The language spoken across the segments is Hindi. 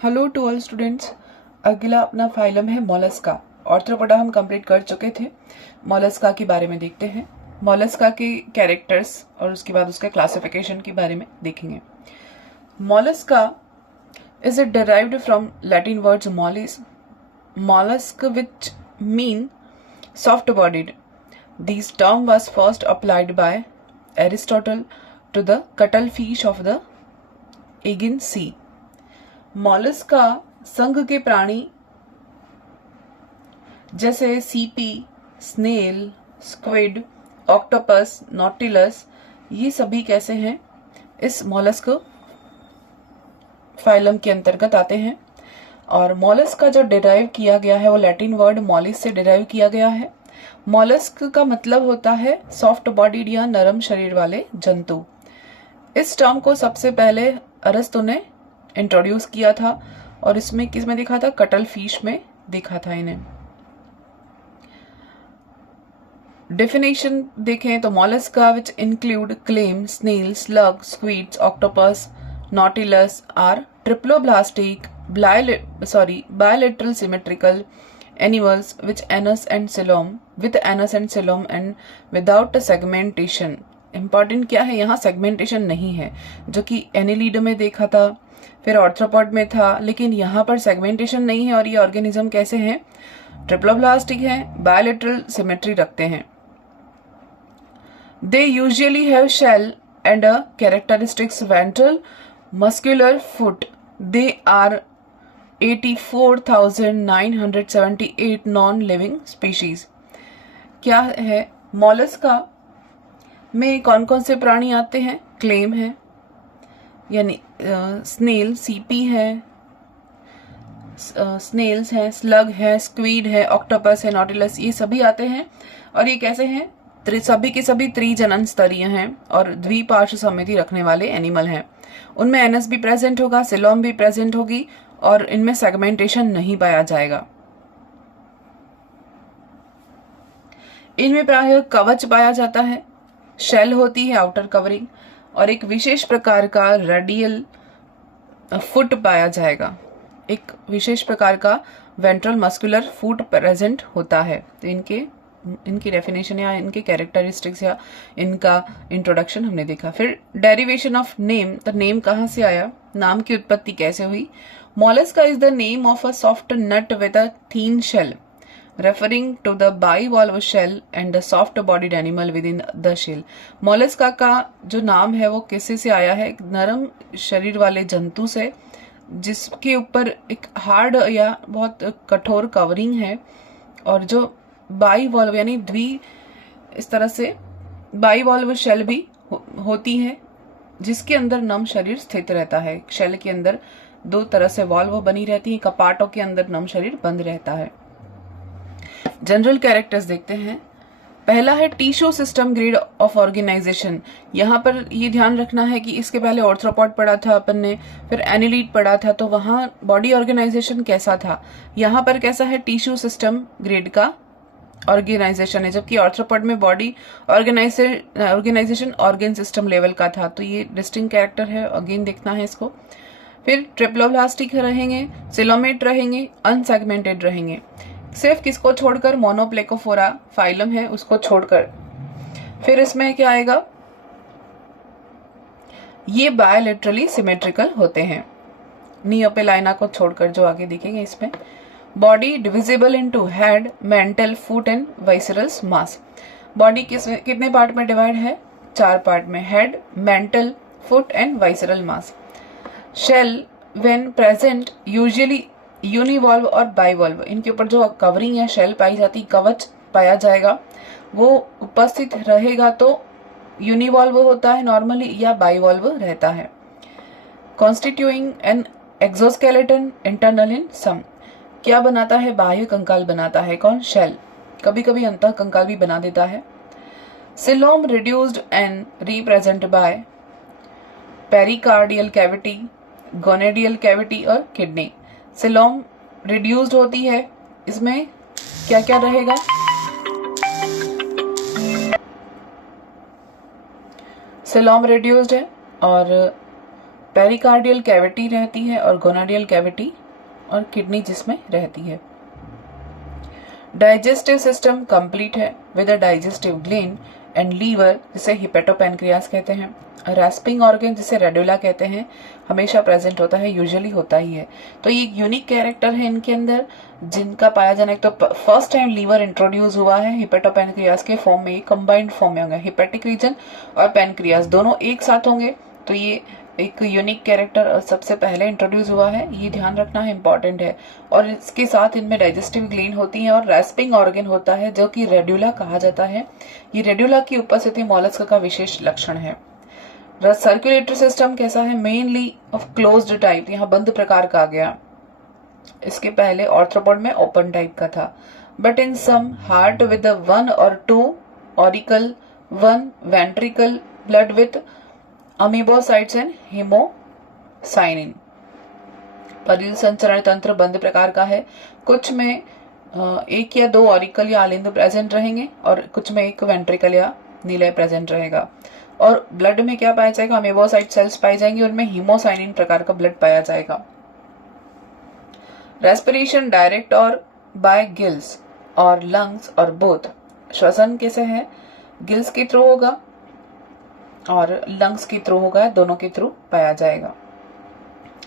Hello to all students. अगला अपना फाइलम है मोलस्का। ऑर्थ्रोपोडा हम कंप्लीट कर चुके थे। मोलस्का के बारे में देखते हैं। मोलस्का के कैरेक्टर्स और उसके बाद उसका क्लासिफिकेशन के बारे में देखेंगे। Mollusca is it derived from Latin words mollies mollusk which mean soft bodied. This term was first applied by Aristotle to the cuttlefish of the Aegean Sea. Mollusca संघ के प्राणी जैसे सीपी, स्नेल, स्क्विड, ऑक्टोपस, नॉटिलस, ये सभी कैसे हैं, इस मॉलस्क फाइलम के अंतर्गत आते हैं। और मॉलस्क का जो डिराइव किया गया है वो लैटिन वर्ड मॉलिस से डिराइव किया गया है। मॉलस्क का मतलब होता है सॉफ्ट बॉडीड या नरम शरीर वाले जंतु। इस टर्म को सबसे पहले अरस्तु ने इंट्रोड्यूस किया था और इसमें किस में देखा था, कटल फिश में देखा था इन्हें। डेफिनेशन देखें तो mollusca which include clam, snail, slug, squids, octopus, nautilus are triploblastic bilateral symmetrical animals with anus and coelom and without segmentation। Important क्या है, यहाँ सेगमेंटेशन नहीं है, जो कि एनिलीड में देखा था, फिर ऑर्थ्रोपॉड में था, लेकिन यहाँ पर सेगमेंटेशन नहीं है। और ये ऑर्गेनिज्म कैसे हैं, ट्रिप्लोब्लास्टिक हैं, बायलेटरल सिमेट्री रखते हैं। They usually have shell and a characteristics ventral muscular foot. They are 84,978 non living species. क्या है, मॉलस्का में कौन कौन से प्राणी आते हैं, क्लेम है यानी स्नेल, सीपी है, स्नेल्स हैं, स्लग है, स्क्वीड है, ऑक्टोपस है, नॉटिलस, ये सभी आते हैं। और ये कैसे हैं, सभी के सभी त्रिजनन स्तरीय हैं और द्विपार्श्व समिति रखने वाले एनिमल हैं। उनमें एनस भी प्रेजेंट होगा, सिलोम भी प्रेजेंट होगी और इनमें सेगमेंटेशन नहीं पाया जाएगा। इनमें प्रायः कवच पाया जाता है, शेल होती है आउटर कवरिंग, और एक विशेष प्रकार का रेडियल फुट पाया जाएगा। एक विशेष प्रकार का वेंट्रल मस्कुलर फुट प्रेजेंट होता है। तो इनकी डेफिनेशन या इनके कैरेक्टरिस्टिक्स या इनका इंट्रोडक्शन हमने देखा। फिर डेरिवेशन ऑफ नेम, तो नेम कहाँ से आया, नाम की उत्पत्ति कैसे हुई। Mollusca is the name of a soft nut with a thin shell referring to the bivalve shell and the soft bodied animal within the shell. Mollusca का जो नाम है वो किससे से आया है, एक नरम शरीर वाले जंतु से जिसके ऊपर एक हार्ड या बहुत कठोर कवरिंग है, और जो बाइवॉल्व यानी इस तरह से बाइवॉल्व शेल भी होती है, जिसके अंदर नम शरीर स्थित रहता है। शेल के अंदर दो तरह से वॉल्व बनी रहती है, कपाटों के अंदर नम शरीर बंद रहता है। जनरल कैरेक्टर्स देखते हैं। पहला है tissue system grade of organisation. यहाँ पर ये ध्यान रखना है कि इसके पहले ऑर्थ्रोपॉड पढ़ा था अपन ने, फिर एनिलीड पढ़ा था, तो वहाँ बॉडी ऑर्गेनाइजेशन कैसा था, यहाँ पर कैसा है, टिश्यू सिस्टम ग्रेड का ऑर्गेनाइजेशन है, जबकि ऑर्थ्रोपॉड में body organisation organ system level का था। तो ये डिस्टिंक्ट कैरेक्टर है, अगेन देखना है इसको। फिर ट्रिप्लोब्लास्टिक रहेंगे, सिलोमेट रहेंगे, अनसेगमेंटेड रहेंगे। सिर्फ किसको छोड़कर, मोनोप्लेकोफोरा फाइलम है उसको छोड़कर। फिर इसमें क्या आएगा, ये बायलेटरली सिमेट्रिकल होते हैं, नियोपेलाइना को छोड़कर, जो आगे दिखेंगे इसमें। Body divisible into head, mantle, foot and viscerals mass. Body कितने पार्ट में डिवाइड है, 4 पार्ट में, head, mantle, foot and visceral mass. Shell when present usually univalve और बाइवॉल्व, इनके ऊपर जो कवरिंग या शेल पाई जाती, कवच पाया जाएगा, वो उपस्थित रहेगा तो यूनिवॉल्व होता है नॉर्मली या बाइवॉल्व रहता है। कॉन्स्टिट्यूइंग एन एक्सोस्केलेटन इंटरनल इन सम, क्या बनाता है, बाह्य कंकाल बनाता है, कौन, शेल, कभी कभी अंतः कंकाल भी बना देता है। Coelom reduced and represent by pericardial cavity, gonadial cavity और किडनी। सिलोम रिड्यूस्ड होती है, इसमें क्या क्या रहेगा, सिलोम रिड्यूस्ड है और पेरिकार्डियल कैविटी रहती है और गोनाडियल कैविटी और किडनी जिसमें रहती है। डाइजेस्टिव सिस्टम कंप्लीट है with a digestive gland and liver जिसे हिपेटोपैनक्रियास कहते हैं। रेस्पिंग ऑर्गन जिसे रेडुला कहते हैं हमेशा प्रेजेंट होता है, यूजुअली होता ही है। तो ये यूनिक कैरेक्टर है इनके अंदर जिनका पाया जाना। एक तो फर्स्ट टाइम लीवर इंट्रोड्यूस हुआ है हिपेटोपैनक्रियास के फॉर्म में, कंबाइंड फॉर्म में होंगे, हिपेटिक रीजन और पैनक्रियास दोनों एक साथ होंगे। तो ये एक यूनिक कैरेक्टर सबसे पहले इंट्रोड्यूस हुआ है, ये ध्यान रखना है, इंपॉर्टेंट है। और इसके साथ इनमें डाइजेस्टिव ग्लैंड होती है और रेस्पिंग ऑर्गन होता है जो कि रेड्यूला कहा जाता है। ये रेड्यूला की उपस्थिति मॉलस्क का विशेष लक्षण है। सर्कुलेटरी सिस्टम कैसा है? मेनली ऑफ क्लोज्ड टाइप, यहाँ बंद प्रकार का आ गया। इसके पहले ऑर्थ्रोपोड में ओपन टाइप का था। But in some heart with 1 or 2 auricle, 1 ventricle, blood with amoebocytes and haemocyanin. परिल संचरण तंत्र बंद प्रकार का है। कुछ में 1 या 2 ऑरिकल या आलिंद प्रेजेंट रहेंगे और कुछ में 1 वेंट्रिकल या नीलय प्रेजेंट रहेगा। और ब्लड में क्या पाया जाएगा? अमीबोसाइट सेल्स पाई जाएंगे, उनमें हीमोसाइनिन प्रकार का ब्लड पाया जाएगा। रेस्पिरेशन डायरेक्ट और बाय गिल्स और लंग्स और बोथ। श्वसन कैसे है? गिल्स के थ्रू होगा और लंग्स के थ्रू होगा, दोनों के थ्रू पाया जाएगा।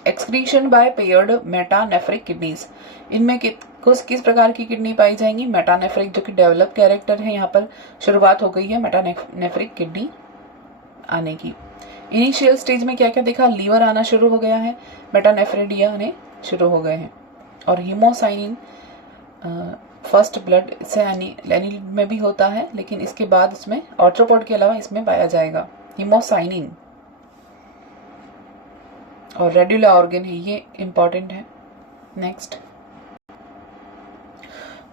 Excretion by paired metanephric kidneys. इनमें किस प्रकार की किडनी पाई जाएंगी? मेटानेफ्रिक, जो कि डेवलप कैरेक्टर है, यहाँ पर शुरुआत हो गई है मेटानेफ्रिक किडनी आने की। इनिशियल स्टेज में क्या क्या देखा? लीवर आना शुरू हो गया है, मेटानेफ्रिडिया आने शुरू हो गए हैं और हीमोसाइनिन फर्स्ट ब्लड से एनिल में भी होता है, लेकिन इसके बाद इसमें ऑर्थ्रोपोड के अलावा इसमें पाया जाएगा हीमोसाइनिन। और रेड्यूला ऑर्गन है, ये इंपॉर्टेंट है। Next,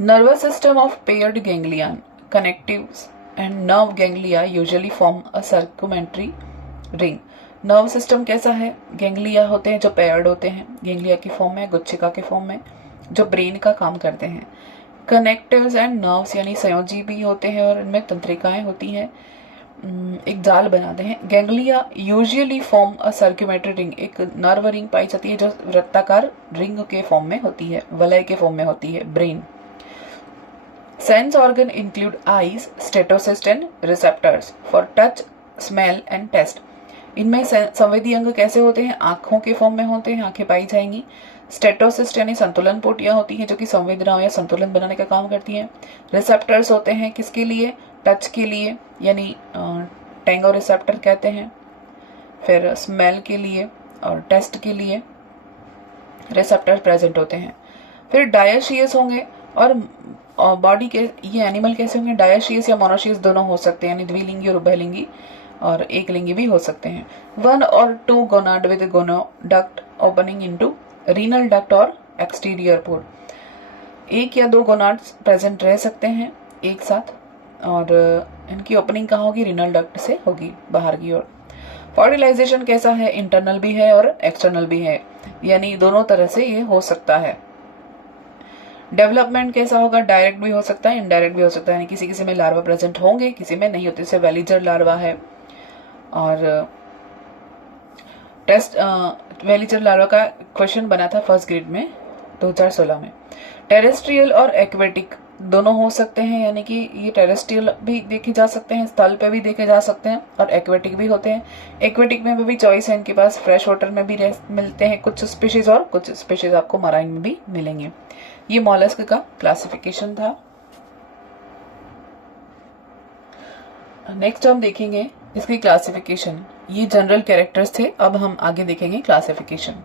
nervous system of paired ganglion connectives and nerve ganglia usually form a circumenteric ring. Nerve system कैसा है? गैंग्लिया होते हैं जो पेयर्ड होते हैं, गैंग्लिया की फॉर्म में, गुच्छिका के फॉर्म में, जो ब्रेन का काम करते हैं। कनेक्टिव्स एंड नर्व्स यानी संयोजी भी होते हैं और इनमें तंत्रिकाएं होती हैं, एक जाल बनाते हैं। Ganglia usually form a circumenteric ring, एक नर्व रिंग पाई जाती है जो वृत्ताकार रिंग के फॉर्म में होती है, वलय के फॉर्म में होती है। Brain sense organ include eyes, statocyst and receptors for touch, smell and taste. इनमें संवेदी अंग कैसे होते हैं? आंखों के फॉर्म में होते हैं, आंखें पाई जाएंगी। स्टेटोसिस्ट यानी संतुलन पोटियां होती हैं जो कि संवेदनाओं या संतुलन बनाने का काम करती हैं। रिसेप्टर्स होते हैं किसके लिए? टच के लिए, यानी टेंगो रिसेप्टर कहते हैं। फिर स्मेल के लिए और टेस्ट के लिए रिसेप्टर प्रेजेंट होते हैं। फिर डायशियस होंगे और बॉडी के ये एनिमल कैसे होंगे? डायशियस या मोनोशियस दोनों हो सकते हैं, यानी द्विलिंगी और उभयलिंगी और एक लिंगी भी हो सकते हैं। 1 or 2 gonad with gonoduct opening into renal duct और एक्सटीरियर पोर्ट। 1 या 2 गोनाड्स प्रेजेंट रह सकते हैं एक साथ और इनकी ओपनिंग कहाँ होगी? रीनल डक्ट से होगी, बाहर की ओर। फर्टिलाइजेशन कैसा है? इंटरनल भी है और एक्सटर्नल भी है, यानी दोनों तरह से ये हो सकता है। डेवलपमेंट कैसा होगा? डायरेक्ट भी हो सकता है, इनडायरेक्ट भी हो सकता है, यानी किसी किसी में लार्वा प्रेजेंट होंगे, किसी में नहीं होते। जैसे वेलिजर लार्वा है और टेस्ट वेलिजर लार्वा का क्वेश्चन बना था फर्स्ट ग्रेड में 2016 में। टेरेस्ट्रियल और एक्वेटिक दोनों हो सकते हैं, यानी कि ये टेरेस्ट्रियल भी देखे जा सकते हैं, स्थल पे भी देखे जा सकते हैं, और एक्वेटिक भी होते हैं। एक्वेटिक में भी चॉइस है इनके पास, फ्रेश वाटर में भी मिलते हैं कुछ स्पीशीज और कुछ स्पीशीज आपको मराइन में भी मिलेंगे। ये मॉलस्क का क्लासिफिकेशन था। नेक्स्ट हम देखेंगे इसकी क्लासिफिकेशन। ये जनरल कैरेक्टर्स थे, अब हम आगे देखेंगे क्लासिफिकेशन।